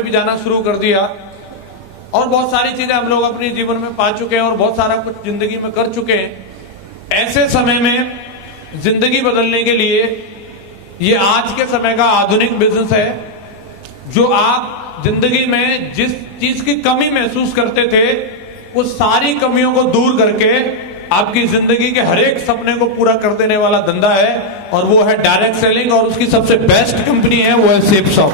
भी जाना शुरू कर दिया और बहुत सारी चीजें हम लोग अपने जीवन में पा चुके हैं और बहुत सारा कुछ जिंदगी में कर चुके हैं। ऐसे समय में जिंदगी बदलने के लिए ये आज के समय का आधुनिक बिजनेस है, जो आप जिंदगी में जिस चीज की कमी महसूस करते थे वो सारी कमियों को दूर करके आपकी जिंदगी के हर एक सपने को पूरा कर देने वाला धंधा है, और वो है डायरेक्ट सेलिंग। और उसकी सबसे बेस्ट कंपनी है वो है सेफ शॉप।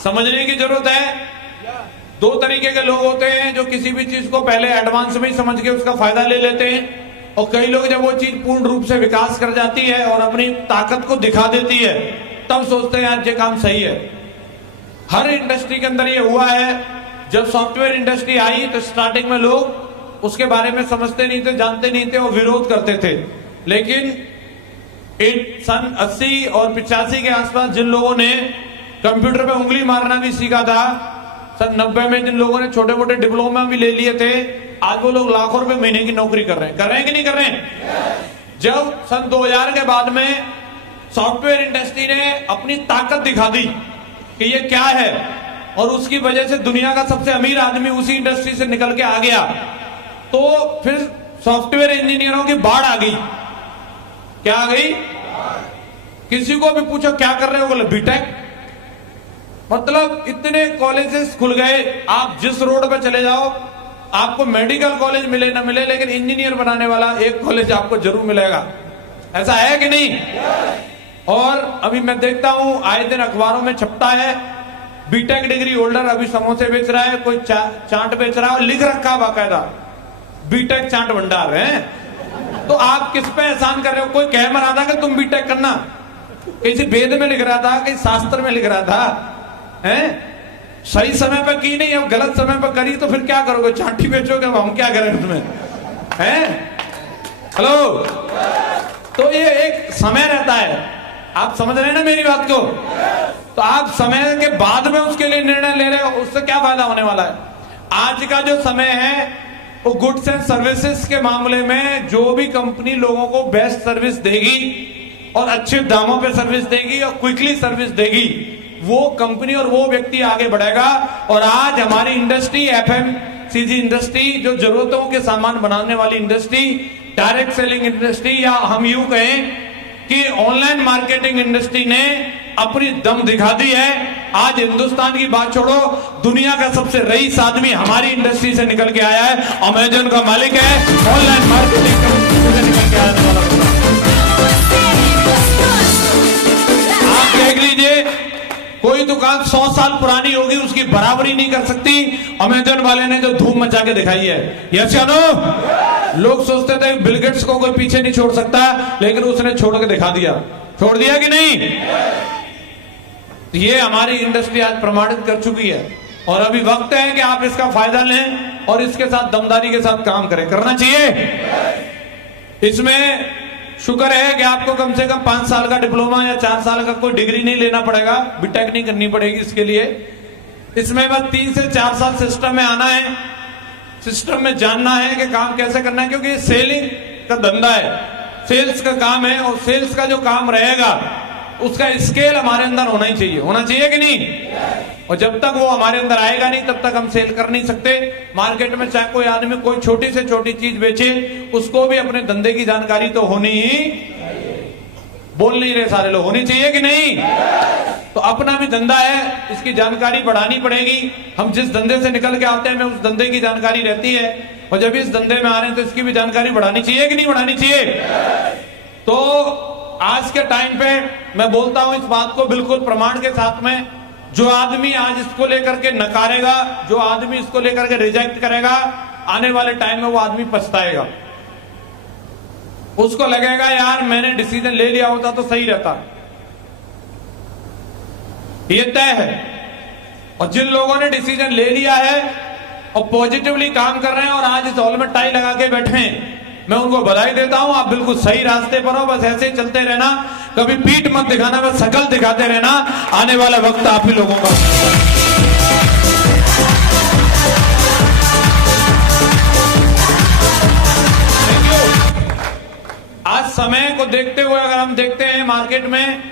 समझने की जरूरत है। दो तरीके के लोग होते हैं जो किसी भी चीज को पहले एडवांस में ही समझ के उसका फायदा ले लेते हैं, और कई लोग जब वो चीज पूर्ण रूप से विकास कर जाती है और अपनी ताकत को दिखा देती है तब सोचते हैं आज ये काम सही है। हर इंडस्ट्री के अंदर ये हुआ है। जब सॉफ्टवेयर इंडस्ट्री आई तो स्टार्टिंग में लोग उसके बारे में समझते नहीं थे, जानते नहीं थे और विरोध करते थे। लेकिन सन 80 और 85 के आसपास जिन लोगों ने कंप्यूटर पे उंगली मारना भी सीखा था, सन 90 में जिन लोगों ने छोटे मोटे डिप्लोमा भी ले लिए थे, आज वो लोग लाखों रुपए महीने की नौकरी कर रहे हैं कि नहीं कर रहे हैं? जब सन 2000 के बाद में सॉफ्टवेयर इंडस्ट्री ने अपनी ताकत दिखा दी कि ये क्या है, और उसकी वजह से दुनिया का सबसे अमीर आदमी उसी इंडस्ट्री से निकल के आ गया, तो फिर सॉफ्टवेयर इंजीनियरों की बाढ़ आ गई। क्या आ गई? किसी को भी पूछो क्या कर रहे हो, बोले बीटेक। मतलब इतने कॉलेजेस खुल गए, आप जिस रोड पे चले जाओ आपको मेडिकल कॉलेज मिले ना मिले, लेकिन इंजीनियर बनाने वाला एक कॉलेज आपको जरूर मिलेगा। ऐसा है कि नहीं? और अभी मैं देखता हूं आए दिन अखबारों में छपता है, बीटेक डिग्री होल्डर अभी समोसे बेच रहा है, कोई चाट बेच रहा है, और लिख रखा है बाकायदा बीटेक चाट भंडार है। तो आप किस पे एहसान कर रहे हो? कोई कह रहा था कि तुम बीटेक करना, किसी वेद में लिख रहा था, कहीं शास्त्र में लिख रहा था, हैं? सही समय पर की नहीं, अब गलत समय पर करी तो फिर क्या करोगे? चाटी बेचोगे? हम क्या करें उसमें, हैं? हेलो, तो ये एक समय रहता है, आप समझ रहे हैं ना मेरी बात को? तो आप समय के बाद में उसके लिए निर्णय ले रहे हो, उससे क्या फायदा होने वाला है? आज का जो समय है वो गुड्स एंड सर्विसेज के मामले में जो भी कंपनी लोगों को बेस्ट सर्विस देगी और अच्छे दामों पे सर्विस देगी और क्विकली सर्विस देगी, वो कंपनी और वो व्यक्ति आगे बढ़ेगा। और आज हमारी इंडस्ट्री, एफएमसीजी इंडस्ट्री, जो जरूरतों के सामान बनाने वाली इंडस्ट्री, डायरेक्ट सेलिंग इंडस्ट्री, या हम यूं कहें कि ऑनलाइन मार्केटिंग इंडस्ट्री ने अपनी दम दिखा दी है। आज हिंदुस्तान की बात छोड़ो, दुनिया का सबसे रईस आदमी हमारी इंडस्ट्री से निकल के आया है, अमेजन का मालिक है, ऑनलाइन मार्केटिंग से निकल के आने वाला बंदा। आप देख लीजिए, कोई दुकान 100 साल पुरानी होगी, उसकी बराबरी नहीं कर सकती अमेजन वाले ने जो धूम मचा के दिखाई है। यस या नो? लोग सोचते थे बिल गेट्स को कोई पीछे नहीं छोड़ सकता, लेकिन उसने छोड़ के दिखा दिया। छोड़ दिया कि नहीं? ये हमारी इंडस्ट्री आज प्रमाणित कर चुकी है, और अभी वक्त है कि आप इसका फायदा लें और इसके साथ दमदारी के साथ काम करें। करना चाहिए। इसमें शुक्र है कि आपको कम से कम 5 साल का डिप्लोमा या 4 साल का कोई डिग्री नहीं लेना पड़ेगा, बीटेक नहीं करनी पड़ेगी इसके लिए। इसमें बस 3 से 4 साल सिस्टम में आना है, सिस्टम में जानना है कि काम कैसे करना है, क्योंकि सेलिंग का धंधा है, सेल्स का काम है, और सेल्स का जो काम रहेगा उसका स्केल हमारे अंदर होना ही चाहिए। होना चाहिए कि नहीं? और जब तक वो हमारे अंदर आएगा नहीं तब तक हम सेल कर नहीं सकते। मार्केट में चाहे कोई आदमी कोई छोटी से छोटी चीज बेचे, उसको भी अपने धंधे की जानकारी तो होनी ही, बोल नहीं रहे सारे लोग, होनी चाहिए कि नहीं? तो अपना भी धंधा है, इसकी जानकारी बढ़ानी पड़ेगी। हम जिस धंधे से निकल के आते हैं हमें उस धंधे की जानकारी रहती है, और जब इस धंधे में आ रहे हैं तो इसकी भी जानकारी बढ़ानी चाहिए कि नहीं बढ़ानी चाहिए? तो आज के टाइम पे मैं बोलता हूं इस बात को बिल्कुल प्रमाण के साथ में, जो आदमी आज इसको लेकर के नकारेगा, जो आदमी इसको लेकर के रिजेक्ट करेगा, आने वाले टाइम में वो आदमी पछताएगा। उसको लगेगा यार मैंने डिसीजन ले लिया होता तो सही रहता। ये तय है। और जिन लोगों ने डिसीजन ले लिया है और पॉजिटिवली काम कर रहे हैं और आज इस हॉल में टाई लगा के बैठे हैं, मैं उनको बधाई देता हूं। आप बिल्कुल सही रास्ते पर हो, बस ऐसे ही चलते रहना, कभी पीठ मत दिखाना, बस शकल दिखाते रहना। आने वाला वक्त आप ही लोगों का। आज समय को देखते हुए अगर हम देखते हैं मार्केट में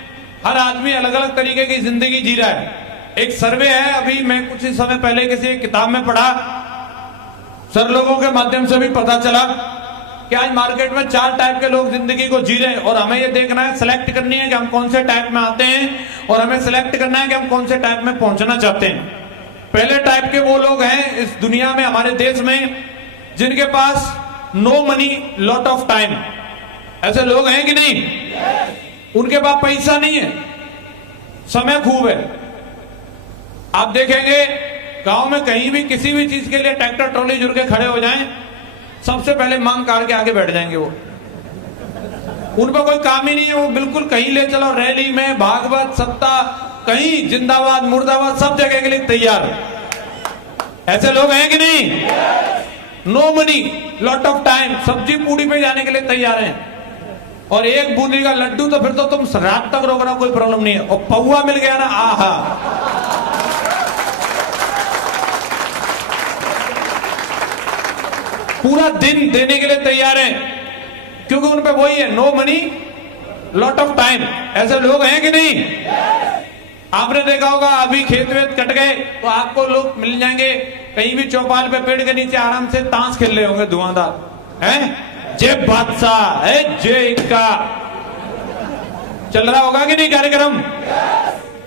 हर आदमी अलग अलग तरीके की जिंदगी जी रहा है। एक सर्वे है, अभी मैं कुछ ही समय पहले किसी एक किताब में पढ़ा, सर लोगों के माध्यम से भी पता चला कि आज मार्केट में 4 टाइप के लोग जिंदगी को जी रहे हैं, और हमें ये देखना है, सिलेक्ट करनी है कि हम कौन से टाइप में आते हैं, और हमें सिलेक्ट करना है कि हम कौन से टाइप में पहुंचना चाहते हैं। पहले टाइप के वो लोग हैं इस दुनिया में, हमारे देश में, जिनके पास no money lot of time. ऐसे लोग हैं कि नहीं? उनके पास पैसा नहीं है, समय खूब है। आप देखेंगे गांव में कहीं भी किसी भी चीज के लिए ट्रैक्टर ट्रॉली जुड़ के खड़े हो जाएं, सबसे पहले मांग कार के आगे बैठ जाएंगे। वो उन पर कोई काम ही नहीं है, वो बिल्कुल कहीं ले चलो, रैली में, भागवत, सत्ता, कहीं जिंदाबाद मुर्दाबाद, सब जगह के लिए तैयार। ऐसे लोग हैं कि नहीं? No money lot of time, सब्जी पूड़ी पे जाने के लिए तैयार हैं, और एक बूंदी का लड्डू तो फिर तो तुम रात तक रोकना, कोई प्रॉब्लम नहीं है। और पौवा मिल गया ना, आहा, पूरा दिन देने के लिए तैयार है, क्योंकि उन पे वही है, no money lot of time. ऐसे लोग हैं कि नहीं? आपने देखा होगा, अभी खेत वेत कट गए तो आपको लोग मिल जाएंगे कहीं भी चौपाल पे पेड़ के नीचे आराम से ताश खेल रहे होंगे धुआंधार, हैं? जय बादशाह है, जय इक्का चल रहा होगा कि नहीं कार्यक्रम?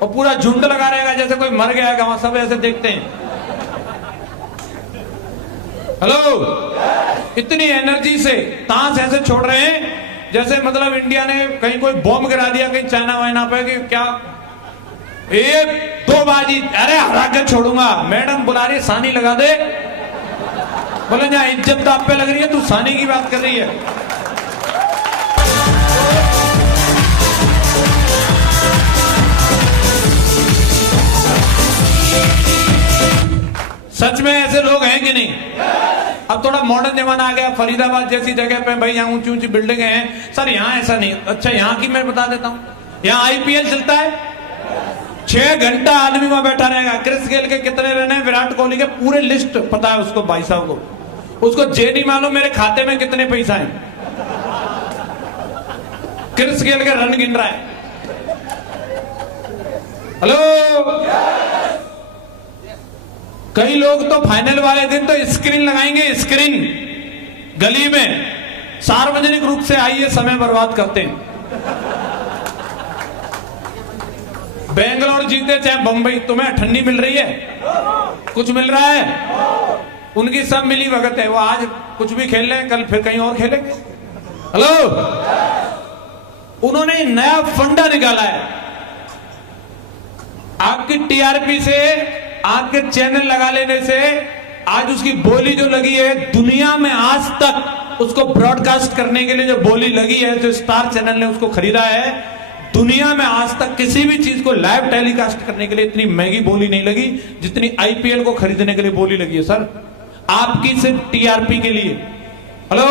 और पूरा झुंड लगा रहेगा जैसे कोई मर गया है, वहां सब ऐसे देखते हैं। हेलो, इतनी एनर्जी से ताश ऐसे छोड़ रहे हैं जैसे मतलब इंडिया ने कहीं कोई बॉम्ब गिरा दिया कहीं चाइना वाइना पे, कि क्या 1-2 बाजी, अरे हरा कर छोड़ूंगा। मैडम बुला रही है, सानी लगा दे। बोले जहां इज्जत तो आप पे लग रही है, तू सानी की बात कर रही है। सच में ऐसे लोग हैं कि नहीं? अब थोड़ा मॉडर्न जमाना आ गया, फरीदाबाद जैसी जगह पे भाई यहाँ ऊंची ऊंची बिल्डिंगें हैं। सर यहाँ ऐसा नहीं। अच्छा, यहाँ की मैं बता देता हूँ, यहाँ आईपीएल चलता है, 6 घंटा आदमी वहां बैठा रहेगा। क्रिस गेल के कितने रन है, विराट कोहली के पूरे लिस्ट पता है उसको, भाई साहब को। उसको जे नहीं मालूम मेरे खाते में कितने पैसा है। क्रिस गेल के रन गिन रहा है। हेलो, कई लोग तो फाइनल वाले दिन तो स्क्रीन लगाएंगे, स्क्रीन गली में, सार्वजनिक रूप से आइए, समय बर्बाद करते हैं। बेंगलोर जीते चाहे बंबई, तुम्हें ठंडी मिल रही है, कुछ मिल रहा है? उनकी सब मिली भगत है। वो आज कुछ भी खेल रहे हैं, कल फिर कहीं और खेलेंगे। हेलो, उन्होंने नया फंडा निकाला है, आपकी टीआरपी से, आपके चैनल लगा लेने से, आज उसकी बोली जो लगी है दुनिया में आज तक उसको ब्रॉडकास्ट करने के लिए जो बोली लगी है, जो स्टार चैनल ने उसको खरीदा है, दुनिया में आज तक किसी भी चीज को लाइव टेलीकास्ट करने के लिए इतनी महंगी बोली नहीं लगी जितनी आईपीएल को खरीदने के लिए बोली लगी है सर, आपकी सिर्फ टीआरपी के लिए। हेलो,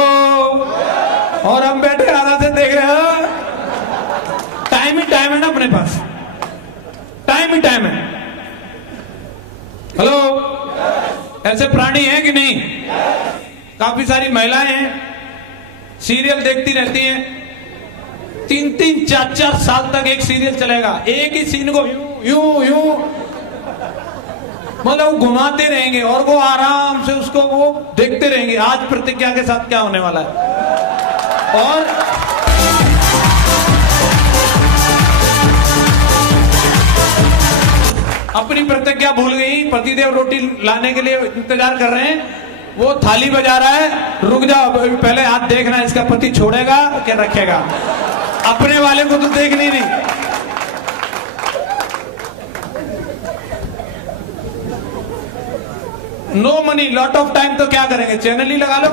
और हम बैठे आधा से देख रहे हैं, टाइम ही टाइम है ना अपने पास, टाइम ही टाइम है। हेलो, ऐसे प्राणी हैं कि नहीं? काफी सारी महिलाएं हैं, सीरियल देखती रहती हैं, 3-3, 4-4 साल तक एक सीरियल चलेगा, एक ही सीन को यूं यूं मतलब घुमाते रहेंगे और वो आराम से उसको वो देखते रहेंगे आज प्रतिज्ञा के साथ क्या होने वाला है। और अपनी प्रतिज्ञा भूल गई, पतिदेव रोटी लाने के लिए इंतजार कर रहे हैं, वो थाली बजा रहा है, रुक जाओ पहले हाथ देखना इसका पति छोड़ेगा क्या रखेगा, अपने वाले को तो देख नहीं रही। No money lot of time, तो क्या करेंगे, चैनल ही लगा लो।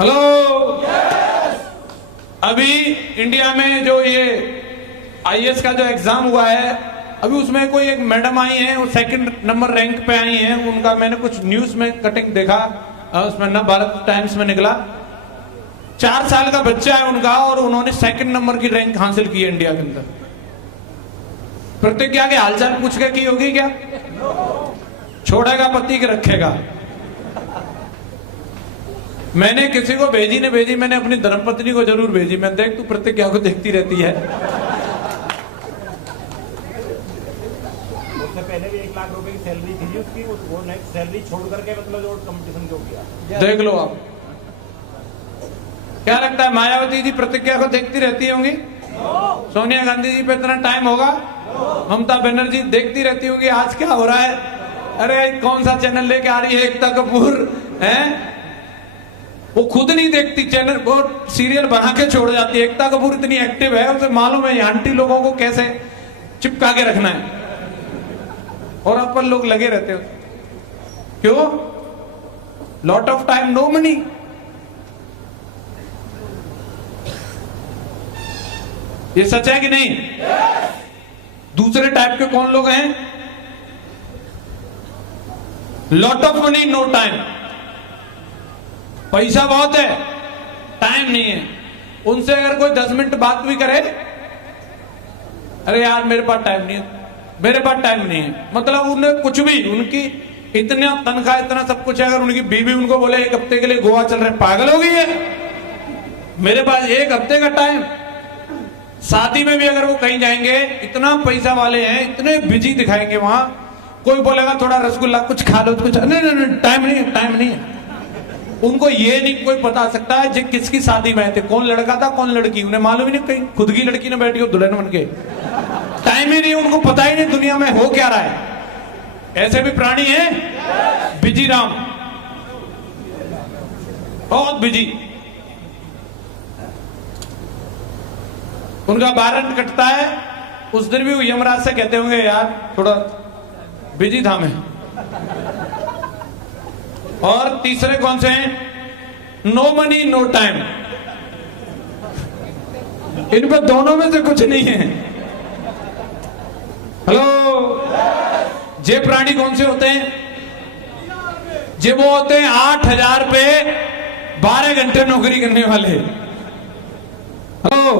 हेलो, अभी इंडिया में जो ये आईएएस का जो एग्जाम हुआ है, अभी उसमें कोई एक मैडम आई है, वो 2nd नंबर रैंक पे आई हैं। उनका मैंने कुछ न्यूज में कटिंग देखा, उसमें ना भारत टाइम्स में निकला, 4 साल का बच्चा है उनका और उन्होंने 2nd नंबर की रैंक हासिल की है इंडिया के अंदर। प्रतिज्ञा के हालचाल पूछ के की होगी क्या? छोड़ेगा पति के रखेगा। मैंने किसी को भेजी ने भेजी, मैंने अपनी धर्मपत्नी को जरूर भेजी। मैं देख तू प्रतिज्ञा को देखती रहती है। उससे पहले भी 1 लाख रुपए की सैलरी थी उसकी, वो नेक्स्ट सैलरी छोड़ करके मतलब जो कंपटीशन जो किया। देख लो आप, क्या लगता है मायावती जी प्रतिज्ञा को देखती रहती होंगी? सोनिया गांधी जी पे इतना टाइम होगा? ममता बनर्जी देखती रहती होंगी आज क्या हो रहा है? अरे कौन सा चैनल लेके आ रही है एकता कपूर है? वो खुद नहीं देखती चैनल, वो सीरियल बना के छोड़ जाती है। एकता कपूर इतनी एक्टिव है, उसे मालूम है आंटी लोगों को कैसे चिपका के रखना है, और अपन लोग लगे रहते हो। क्यों? Lot of time, no money. ये सच है कि नहीं? दूसरे टाइप के कौन लोग हैं? Lot of money, no time. पैसा बहुत है, टाइम नहीं है। उनसे अगर कोई 10 मिनट बात भी करे, अरे यार मेरे पास टाइम नहीं है, मेरे पास टाइम नहीं है। मतलब उन्हें कुछ भी, उनकी इतना तनख्वाह, इतना सब कुछ है, अगर उनकी बीवी उनको बोले 1 हफ्ते के लिए गोवा चल रहे, पागल हो गई है, मेरे पास 1 हफ्ते का टाइम। शादी में भी अगर वो कहीं जाएंगे, इतना पैसा वाले हैं, इतने बिजी दिखाएंगे वहां, कोई बोलेगा थोड़ा रसगुल्ला कुछ खा लो, कुछ नहीं, टाइम नहीं है, टाइम नहीं है। उनको ये नहीं कोई बता सकता है जे किसकी शादी में थे, कौन लड़का था कौन लड़की, उन्हें मालूम ही नहीं, कहीं खुद की लड़की ने बैठी हो दुल्हन बन के। टाइम ही नहीं, उनको पता ही नहीं दुनिया में हो क्या रहा है। ऐसे भी प्राणी हैं बिजी राम, बहुत बिजी। उनका 12 कटता है, उस दिन भी वो यमराज से कहते होंगे यार थोड़ा बिजी था मैं। और तीसरे कौन से हैं? No money no time. इन पर दोनों में से कुछ नहीं है। हेलो, जे प्राणी कौन से होते हैं? जे वो होते हैं 8,000 पे 12 घंटे नौकरी करने वाले। हेलो,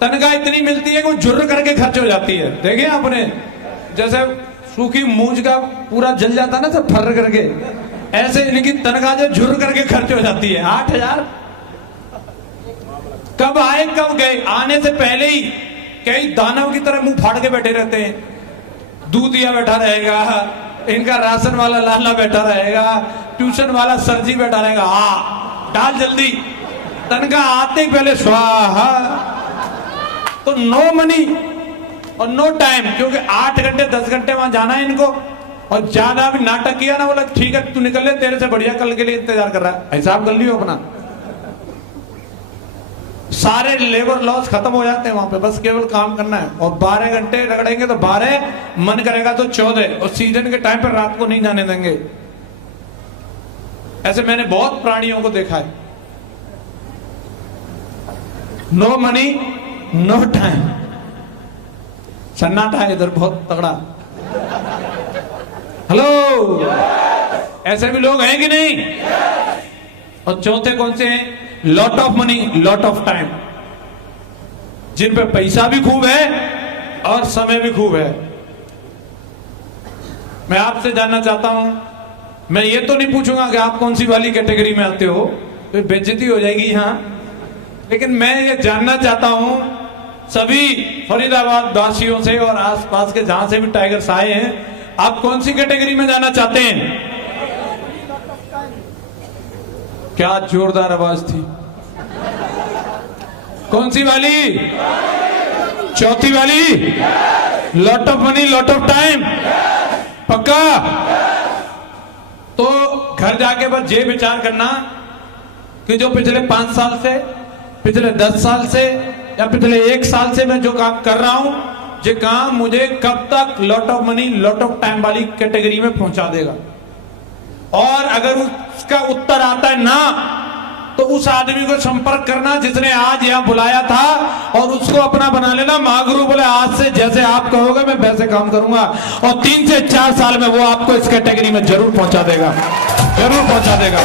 तनख्वाह इतनी मिलती है कि वो जुर्र करके खर्च हो जाती है। देखे आपने, जैसे सूखी मूंज का पूरा जल जाता ना सब फर करके, ऐसे इनकी तनख्वाह जो झुर करके खर्च हो जाती है। 8,000 कब आए कब गए, आने से पहले ही कई दानव की तरह मुंह फाड़ के बैठे रहते हैं। दूधिया बैठा रहेगा, इनका राशन वाला लाला बैठा रहेगा, ट्यूशन वाला सरजी बैठा रहेगा, डाल जल्दी। तनख्वाह आते ही पहले स्वाहा। तो नो मनी और नो टाइम, क्योंकि 8 घंटे 10 घंटे वहां जाना है इनको, और ज्यादा भी नाटक किया ना, बोला ठीक है तू निकल ले, तेरे से बढ़िया कल के लिए इंतजार कर रहा है, हिसाब कर लियो अपना। सारे लेबर लॉस खत्म हो जाते हैं वहां पे, बस केवल काम करना है। और 12 घंटे रगड़ेंगे तो 12, मन करेगा तो 14, और सीजन के टाइम पर रात को नहीं जाने देंगे। ऐसे मैंने बहुत प्राणियों को देखा है। No money no time. सन्नाटा है इधर बहुत तगड़ा। हेलो, ऐसे भी लोग हैं कि नहीं? और चौथे कौन से हैं? Lot of money lot of time, जिन पे पैसा भी खूब है और समय भी खूब है। मैं आपसे जानना चाहता हूं, मैं ये तो नहीं पूछूंगा कि आप कौन सी वाली कैटेगरी में आते हो, तो बेइज्जती हो जाएगी यहां। लेकिन मैं ये जानना चाहता हूं सभी फरीदाबाद वासियों से और आसपास के जहां से भी टाइगर्स आए हैं, आप कौन सी कैटेगरी में जाना चाहते हैं? क्या जोरदार आवाज थी। कौन सी वाली? चौथी वाली? Lot of money lot of time, पक्का? तो घर जाके बस ये विचार करना कि जो पिछले 5 साल से, पिछले 10 साल से या पिछले 1 साल से मैं जो काम कर रहा हूं, ये काम मुझे कब तक lot of money lot of time वाली कैटेगरी में पहुंचा देगा। और अगर उसका उत्तर आता है ना, तो उस आदमी को संपर्क करना जिसने आज यहां बुलाया था, और उसको अपना बना लेना महागुरु। बोले आज से जैसे आप कहोगे मैं वैसे काम करूंगा, और 3 से 4 साल में वो आपको इस कैटेगरी में जरूर पहुंचा देगा, जरूर पहुंचा देगा।